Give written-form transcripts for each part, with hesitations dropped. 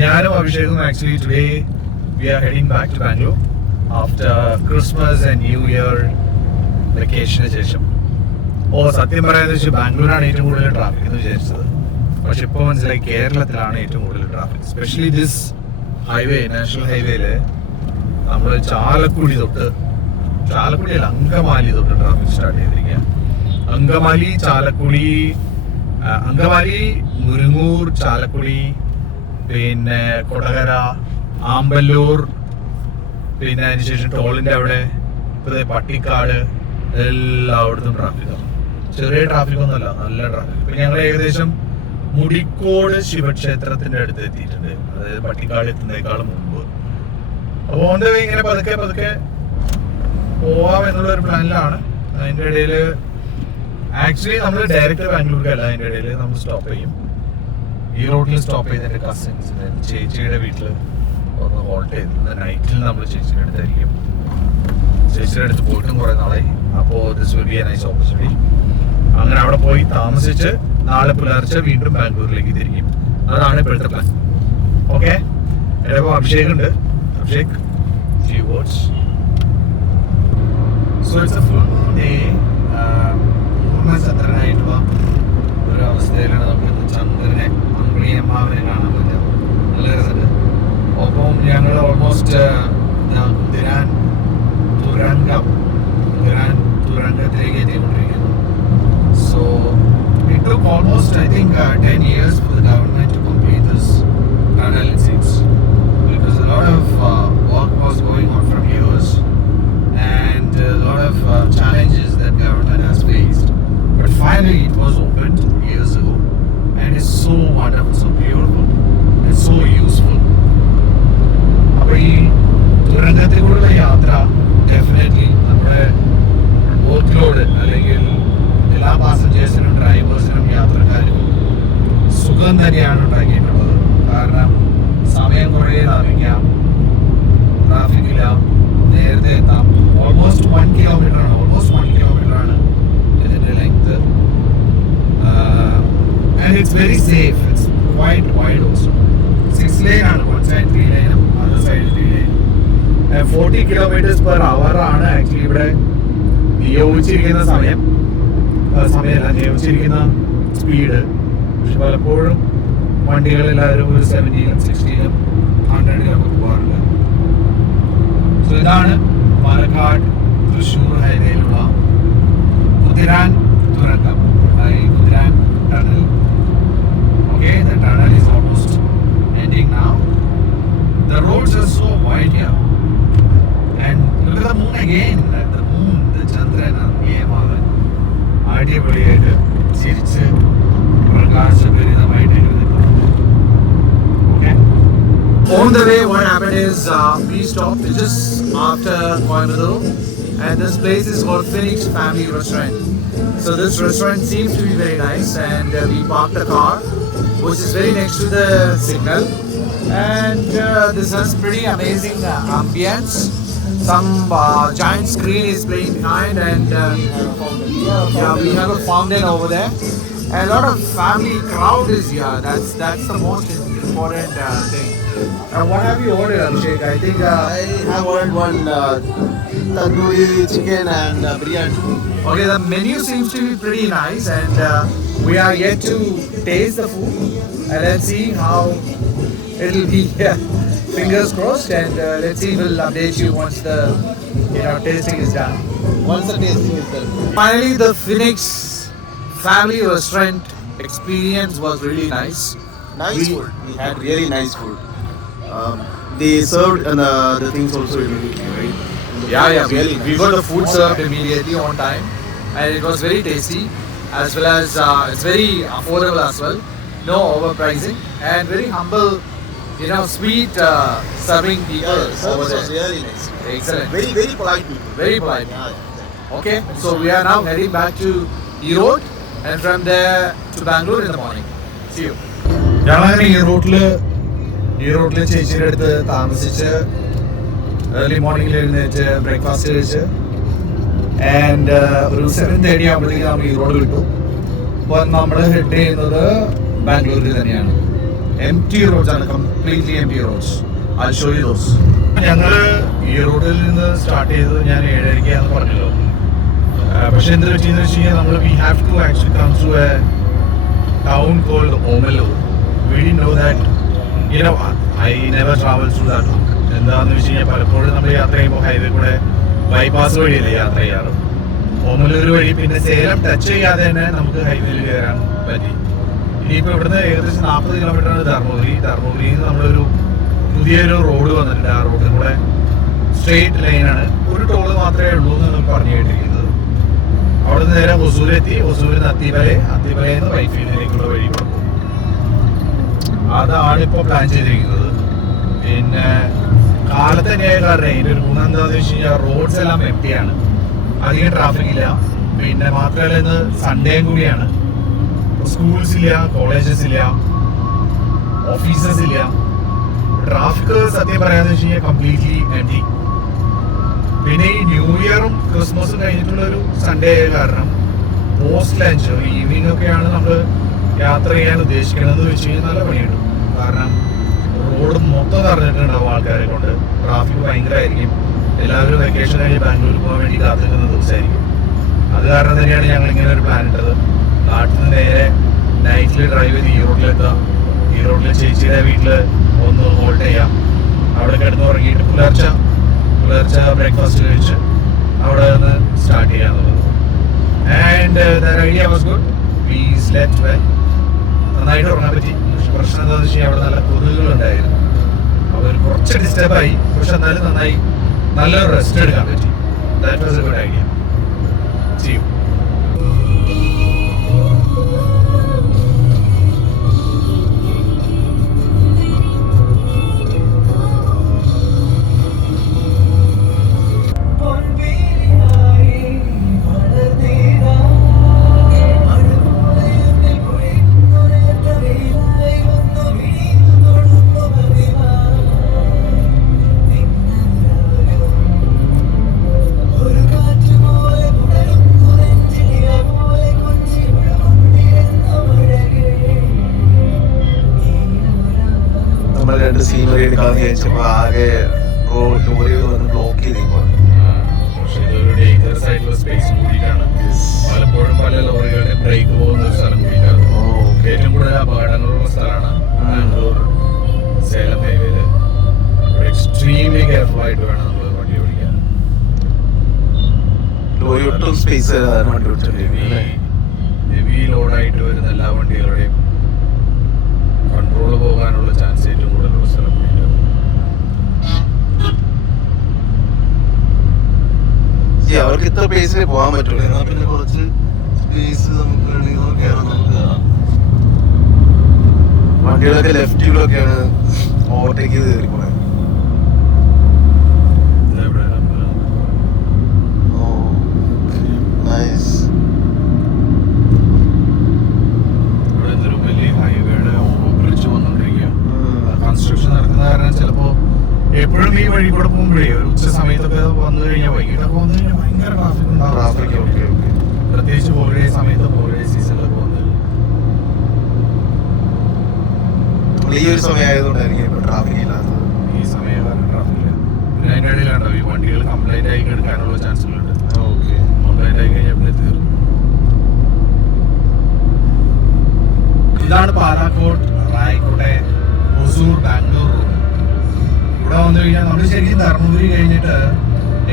ഞാനും അഭിഷേകും actually today we are heading back to Bangalore after Christmas and new year വെക്കേഷന് ശേഷം. സത്യം പറയാന്ന് വെച്ചാൽ ബാംഗ്ലൂരാണ് ഏറ്റവും കൂടുതൽ ട്രാഫിക് എന്ന് വിചാരിച്ചത്. പക്ഷെ ഇപ്പോൾ മനസ്സിലായി കേരളത്തിലാണ് ഏറ്റവും കൂടുതൽ traffic. Specially this highway, national ഹൈവേയില് നമ്മൾ ചാലക്കുടി അല്ല അങ്കമാലി തൊട്ട് ട്രാഫിക് സ്റ്റാർട്ട് ചെയ്തിരിക്കുക. അങ്കമാലി, മുരുങ്ങൂർ, ചാലക്കുടി, പിന്നെ കൊടകര, ആമ്പല്ലൂർ, പിന്നെ അതിനുശേഷം ടോളിന്റെ അവിടെ, ഇപ്പൊ പട്ടിക്കാട്, എല്ലായിടത്തും ട്രാഫിക്കാണ്. ചെറിയ ട്രാഫിക് ഒന്നുമല്ല, നല്ല ട്രാഫിക്. ഇപ്പൊ ഞങ്ങൾ ഏകദേശം മുടിക്കോട് ശിവക്ഷേത്രത്തിന്റെ അടുത്ത് എത്തിയിട്ടുണ്ട്, അതായത് പട്ടിക്കാട് എത്തുന്നതിനേക്കാളും മുമ്പ്. അപ്പോൾ ഓൺ ദ വേ ഇങ്ങനെ പതുക്കെ പോവാം എന്നുള്ള ഒരു പ്ലാനിലാണ്. അതിന്റെ ഇടയിൽ ആക്ച്വലി നമ്മൾ ഡയറക്റ്റ് ബാംഗ്ലൂർക്കല്ല, അതിന്റെ ഇടയിൽ നമ്മൾ സ്റ്റോപ്പ് ചെയ്യും. ഈ റോഡിൽ സ്റ്റോപ്പ് ചെയ്ത് എൻ്റെ കസിൻസ്, ചേച്ചിയുടെ വീട്ടിൽ ഒന്ന് ഹോൾട്ട് ചെയ്ത് നൈറ്റിൽ നമ്മൾ ചേച്ചിയുടെ അടുത്തായിരിക്കും. ചേച്ചിയുടെ അടുത്ത് പോയിട്ടും കുറെ നാളായി. അപ്പോൾ this will be A nice opportunity. അങ്ങനെ അവിടെ പോയി താമസിച്ച് നാളെ പുലർച്ചെ വീണ്ടും ബാംഗ്ലൂരിലേക്ക് തിരിക്കും. അതാണ് ഇപ്പോഴത്തെ പ്ലാൻ. ഓക്കെ, ഇപ്പോൾ അഭിഷേക് ഉണ്ട്. Abhishek, few words. So it's a full day. പൂർണ്ണചന്ദ്രനായിട്ടുള്ള ഒരു അവസ്ഥയിലാണ് നമുക്ക് ചന്ദ്രനെ, അമ്പിളിയമ്മാവിനെ കാണാൻ പറ്റുക. നല്ല രസമുണ്ട്. ഒപ്പം ഞങ്ങൾ ഓൾമോസ്റ്റ് കുതിരാൻ തുരങ്കത്തിലേക്ക് എത്തിക്കൊണ്ടിരിക്കുന്നു. So it took almost, I think, 10 years for the government to complete this tunnel, it seems, because a lot of work was going on from years and a lot of challenges that government has faced. But finally it was opened years ago and it's so wonderful, so beautiful, it's so useful. അപ്പോൾ ഈ തുരങ്കത്തിലൂടെയുള്ള യാത്ര definitely നമ്മുടെ work load അല്ലെങ്കിൽ എല്ലാ പാസഞ്ചേഴ്സിനും ഡ്രൈവേഴ്സിനും യാത്രക്കാർക്കും സുഖം തന്നെയാണ് ഉണ്ടാക്കിയിട്ടുള്ളത്. കാരണം സമയം കുറേ ലാഭിക്കാം, ട്രാഫിക്കില്ല, നേരത്തെ എത്താം. ഓൾമോസ്റ്റ് 1 കിലോമീറ്റർ ആണ് ഇതിന്റെ length. And it's very safe. It's quite wide also. 6 lane ആണ്, one side 3 lane, other side 3 lane. 40 km/h ആണ് ആക്ച്വലി ഇവിടെ നിയോഗിച്ചിരിക്കുന്ന നിയോഗിച്ചിരിക്കുന്ന സ്പീഡ്. പക്ഷെ പലപ്പോഴും വണ്ടികളെല്ലാവരും ഒരു 70-ലും 60-ലും 100-ലും പോകാറുണ്ട്. സോ ഇതാണ് പാലക്കാട് തൃശ്ശൂർ ഹൈവേയിലുള്ള കുതിരാൻ തുരങ്കം, Kuthiran tunnel. Okay, the tunnel is almost ending now. The roads are so wide here. And look at the moon again. The moon, the Chandran, Yemavan. അടിപൊളിയായിട്ട് ചിരിച്ച് പ്രകാശഭരിതമായിട്ട് okay. On the way, what happened is we stopped just after Coimbatore, and this place is called Phoenix Family Restaurant. So this restaurant seems to be very nice, and we parked the car, which is very next to the signal, and this has pretty amazing ambience. Some giant screen is playing behind, and we have a fountain over there, and a lot of family crowd is here. That's the most important thing. What have you ordered, Abhishek? I think I have ordered one tandoori chicken and biryani. Okay, the menu seems to be pretty nice, and we are yet to taste the food, and let's see how it'll be. Fingers crossed, and let's see. We'll update you once the tasting is done. Once the tasting is done. Finally, the Phoenix Family Restaurant experience was really nice. Food. We had really nice food. They served the things also immediately, right? Yeah. We got the food served immediately on time, and it was very tasty, as well as it's very affordable as well. No overpricing, and very humble, sweet serving people. Service was really nice. Excellent. Very, very polite people. Very polite. Yeah. Okay, so we are now heading back to Erode, and from there to Bangalore in the morning. See you. ഞങ്ങളങ്ങനെ ഈറോട്ടില് ചേച്ചിയുടെ അടുത്ത് താമസിച്ച് early മോർണിംഗിൽ എഴുന്നേറ്റ് breakfast കഴിച്ച് and ഒരു 7:30 ആകുമ്പോഴത്തേക്ക് നമ്മൾ ഈറോഡ് വിട്ടു. അപ്പോൾ നമ്മൾ ഹെഡ് ചെയ്യുന്നത് ബാംഗ്ലൂരിൽ തന്നെയാണ്. empty roads are completely empty roads. I'll show you those. ഞങ്ങള് ഈ റോഡിൽ നിന്ന് സ്റ്റാർട്ട് ചെയ്തത് ഞാൻ 7:30 പറഞ്ഞല്ലോ. പക്ഷെ എന്ത് പറ്റിയെന്ന് വെച്ച് കഴിഞ്ഞാൽ നമ്മൾ we have to actually come to a town called Omalur. We didn't know that, you know, I never travel through that route. എന്താണെന്ന് വെച്ച് കഴിഞ്ഞാൽ പലപ്പോഴും നമ്മൾ യാത്ര ചെയ്യുമ്പോൾ ഹൈവേ കൂടെ ബൈപ്പാസ് വഴിയല്ലേ യാത്ര ചെയ്യാറ്. ഓമലൂർ വഴി പിന്നെ സേലം ടച്ച് ചെയ്യാതെ തന്നെ നമുക്ക് ഹൈവേയിൽ കയറാൻ പറ്റി. ഇനിയിപ്പോൾ ഇവിടുന്ന് ഏകദേശം 40 കിലോമീറ്ററാണ് ധർമ്മപുരിയിൽ നിന്ന് നമ്മളൊരു പുതിയൊരു റോഡ് വന്നിട്ടുണ്ട്. ആ റോഡിൽ കൂടെ സ്ട്രെയിറ്റ് ലൈനാണ്, ഒരു ടോള് മാത്രമേ ഉള്ളൂ എന്ന് നമുക്ക് പറഞ്ഞു കേട്ടിരിക്കുന്നത്. അവിടെ നിന്ന് നേരെ ഹൊസൂരെത്തി, ഹൊസൂരിൽ നിന്ന് അത്തിമലയിൽ നിന്ന് വൈഫീൽഡിലേക്കുള്ള വഴി പോകും. അതാണ് ഇപ്പോൾ പ്ലാൻ ചെയ്തിരിക്കുന്നത്. പിന്നെ കാലത്ത് തന്നെയായ കാരണം ഇതിൻ്റെ ഒരു ഗുണം എന്താണെന്ന് വെച്ച് കഴിഞ്ഞാൽ റോഡ്സ് എല്ലാം എംപ്റ്റിയാണ്, അധികം ട്രാഫിക് ഇല്ല. പിന്നെ മാത്രമല്ല ഇന്ന് സൺഡേയും കൂടിയാണ്. സ്കൂൾസ് ഇല്ല, കോളേജസ് ഇല്ല, ഓഫീസസ് ഇല്ല. ട്രാഫിക് സത്യം പറയാന്ന് വെച്ച് കഴിഞ്ഞാൽ കംപ്ലീറ്റ്ലി എംപ്റ്റി. പിന്നെ ഈ ന്യൂ ഇയറും ക്രിസ്മസും കഴിഞ്ഞിട്ടുള്ള ഒരു സൺഡേ ആയ കാരണം പോസ്റ്റ് ലഞ്ച് ഈവനിങ് ഒക്കെയാണ് നമ്മൾ യാത്ര ചെയ്യാൻ ഉദ്ദേശിക്കണമെന്ന് വെച്ച് കഴിഞ്ഞാൽ നല്ല പണിയുണ്ട്. കാരണം റോഡ് മൊത്തം നിറഞ്ഞിട്ടുണ്ടാവും ആൾക്കാരെ കൊണ്ട്. ട്രാഫിക് ഭയങ്കരമായിരിക്കും. എല്ലാവരും വെക്കേഷൻ കഴിഞ്ഞ് ബാംഗ്ലൂർ പോകാൻ വേണ്ടി കാത്തിരിക്കുന്ന ദിവസമായിരിക്കും. അത് കാരണം തന്നെയാണ് ഞങ്ങൾ ഇങ്ങനെ ഒരു പ്ലാൻ ഇട്ടത്. നാട്ടിൽ നിന്ന് നേരെ നൈറ്റിൽ ഡ്രൈവ് ചെയ്ത് ഈ റോഡിലെത്താം. ഈ റോഡിൽ ചേച്ചിയുടെ വീട്ടിൽ ഒന്ന് ഹോൾഡ് ചെയ്യാം. അവിടെ കിടന്ന് ഉറങ്ങിയിട്ട് പുലർച്ചെ ബ്രേക്ക്ഫാസ്റ്റ് കഴിച്ച് അവിടെ നിന്ന് സ്റ്റാർട്ട് ചെയ്യാന്നുള്ളത്. And the idea was good. We slept well. നന്നായിട്ട് ഉറങ്ങാൻ പറ്റി. പക്ഷെ പ്രശ്നം എന്താണെന്ന് വെച്ച് കഴിഞ്ഞാൽ അവിടെ നല്ല കൊതുകുകളുണ്ടായിരുന്നു. അവർ കുറച്ച് ഡിസ്റ്റർബായി, പക്ഷെ എന്നാലും നല്ലൊരു റെസ്റ്റ് എടുക്കാൻ പറ്റി. That was A good idea. ചെയ്യും. സീനറി എടുക്കാൻ വിചാരിച്ചപ്പോൾ ആകെ ലോറികൾ വന്ന് ബ്ലോക്ക് ചെയ്തേക്കുവാണ്. പക്ഷേ ഇതൊരു ഡേഞ്ചറസ് ആയിട്ടുള്ള സ്പേസ് കൂടിയിട്ടാണ്. പലപ്പോഴും പല ലോറികളുടെ ബ്രേക്ക് പോകുന്ന ഒരു സ്ഥലം കൂടിയിട്ടാണ്. ഏറ്റവും കൂടുതൽ അപകടങ്ങളുള്ള സ്ഥലമാണ് ബാംഗ്ലൂർ സേലം ഹൈവേയില്. എക്സ്ട്രീംലി കെയർഫുൾ ആയിട്ട് വേണം നമ്മൾ വണ്ടി ഓടിക്കാൻ. ലോറി ഒട്ടും സ്പേസ് വണ്ടി ഓടിച്ചിട്ടുണ്ട്. ഹെവി ലോഡായിട്ട് വരുന്ന എല്ലാ വണ്ടികളുടെയും കൺട്രോൾ പോകാനുള്ള ചാൻസ് ഏറ്റവും കൂടുതലുള്ള സ്ഥലം കൂടിയിട്ടാണ്. അവർക്ക് ഇത്ര പേസിൽ പോകാൻ പറ്റുള്ളൂ. എന്നാൽ പിന്നെ കുറച്ച് സ്പേസ് നമുക്ക് വണ്ടികളൊക്കെ ലെഫ്റ്റുകളൊക്കെയാണ് ഓവർടേക്ക് ചെയ്ത് കയറി പോണത്. കൺസ്ട്രക്ഷൻ നടക്കുന്ന കാരണം ചിലപ്പോ എപ്പോഴും ഈ വഴി കൂടെ പോകുമ്പോഴേ ഒരു ഉച്ച സമയത്തൊക്കെ വന്നു കഴിഞ്ഞാൽ വൈകിട്ടൊക്കെ വന്നു കഴിഞ്ഞാൽ ഭയങ്കര ട്രാഫിക് ഉണ്ടാവും. പ്രത്യേകിച്ച് ഹോളിഡേ സമയത്ത്, ഹോളിഡേ സീസണിലൊക്കെ വന്നു ഈ ഒരു സമയമായതുകൊണ്ടായിരിക്കും ഇപ്പൊ ട്രാഫിക് ഇല്ലാത്തത്. ഈ സമയം കാരണം ട്രാഫിക് ഇല്ല. പിന്നെ അതിൻ്റെ ഇടയിലുണ്ടാവും ഈ വണ്ടികൾ കംപ്ലൈന്റ് ആയി എടുക്കാനുള്ള ചാൻസുകളുണ്ട്. കംപ്ലൈന്റ് ആയി കഴിഞ്ഞാൽ പിന്നെ തീർന്നു. ഇതാണ് പാലാക്കോട്, റായ്ക്കോട്ടെ, ഹൊസൂർ, ബാംഗ്ലൂർ റോഡ്. ഇവിടെ വന്നു കഴിഞ്ഞാൽ നമ്മൾ ശരിക്കും ധർമ്മപുരി കഴിഞ്ഞിട്ട്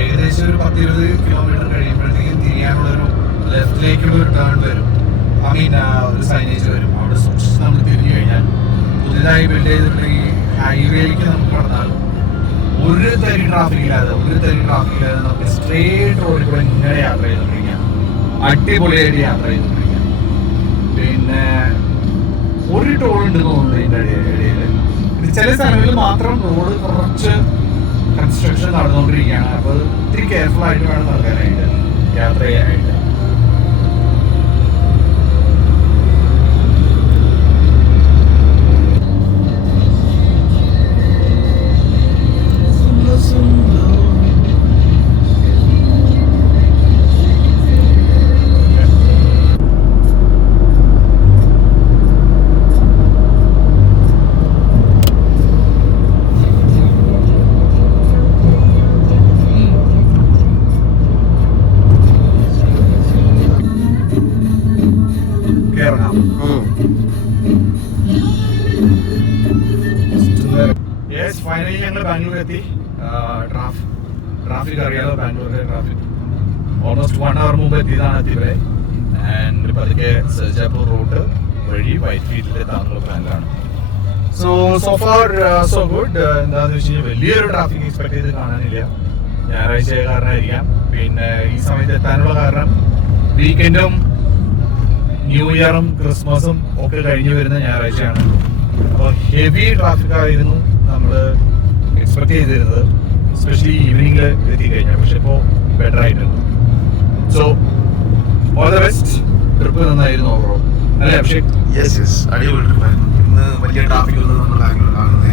ഏകദേശം ഒരു 10-20 കിലോമീറ്റർ കഴിയുമ്പോഴത്തേക്കും തിരിയാനുള്ളൊരു ലെഫ്റ്റിലേക്കുള്ള ഒരു ടേൺ വരും. ഒരു സൈനേജ് വരും. അവിടെ സൂക്ഷിച്ച് നമ്മൾ തിരിഞ്ഞു കഴിഞ്ഞാൽ പുതിയതായി ബിൽഡ് ചെയ്തിട്ടുള്ള ഈ ഹൈവേയിലേക്ക് നമുക്ക് കടന്നാൽ ഒരു തരി ട്രാഫിക് ഇല്ലാതെ നമുക്ക് സ്ട്രേറ്റ് റോഡിൽ കൂടെ ഇങ്ങനെ യാത്ര ചെയ്തുകൊണ്ടിരിക്കാം. അടിപൊളിയായിട്ട് യാത്ര ചെയ്തുകൊണ്ടിരിക്കാം. പിന്നെ ഒരു ടോൾ ഉണ്ട് തോന്നുന്നത് ഇതിൻ്റെ ഇടയിൽ. ചില സ്ഥലങ്ങളിൽ മാത്രം റോഡ് കുറച്ച് കൺസ്ട്രക്ഷൻ നടന്നുകൊണ്ടിരിക്കുകയാണ്. അപ്പോൾ ഇത്തിരി കെയർഫുൾ ആയിട്ട് വേണം നടക്കാനായിട്ട്, യാത്ര ചെയ്യാനായിട്ട്. ഗൈസ് ഫൈനലി ഞങ്ങൾ ബാംഗ്ലൂർ എത്തി. ട്രാഫിക് അറിയാലോ, ബാംഗ്ലൂരിലെ ട്രാഫിക്. ഓൾമോസ്റ്റ് 1 hour മുമ്പ് എത്തിയതാണ് എത്തിയവരെ. ആൻഡ് പതുക്കെ സർജാപൂർ റൂട്ട് വഴി വൈറ്റ് ഫീൽഡിൽ എത്താനുള്ള പ്ലാനിലാണ്. So far so good. എന്താണെന്ന് വെച്ച് കഴിഞ്ഞാൽ വലിയൊരു ട്രാഫിക് എക്സ്പെക്ട് ചെയ്ത് കാണാനില്ല. ഞായറാഴ്ച കാരണമായിരിക്കാം. പിന്നെ ഈ സമയത്ത് എത്താനുള്ള കാരണം വീക്കെൻഡും ന്യൂ ഇയറും ക്രിസ്മസും ഒക്കെ കഴിഞ്ഞ് വരുന്ന ഞായറാഴ്ചയാണ്. അപ്പോൾ ഹെവി ട്രാഫിക് ആയിരുന്നു നമ്മൾ എക്സ്പെക്ട് ചെയ്തിരുന്നത്, എസ്പെഷ്യലി ഈവനിങ്ങിൽ എത്തിക്കഴിഞ്ഞാൽ. പക്ഷെ ഇപ്പോൾ ബെറ്റർ ആയിട്ടുണ്ട്. So all the best. Trip നന്നായിരുന്നു ഓവറോൾ, അല്ലേ അഭിഷേക്? യെസ് യെസ്, അടിപൊളി ട്രിപ്പായിരുന്നു. ഇന്ന് വലിയ ട്രാഫിക് ഒന്നും നമ്മൾ ബാംഗ്ലൂർ കാണുന്നില്ല.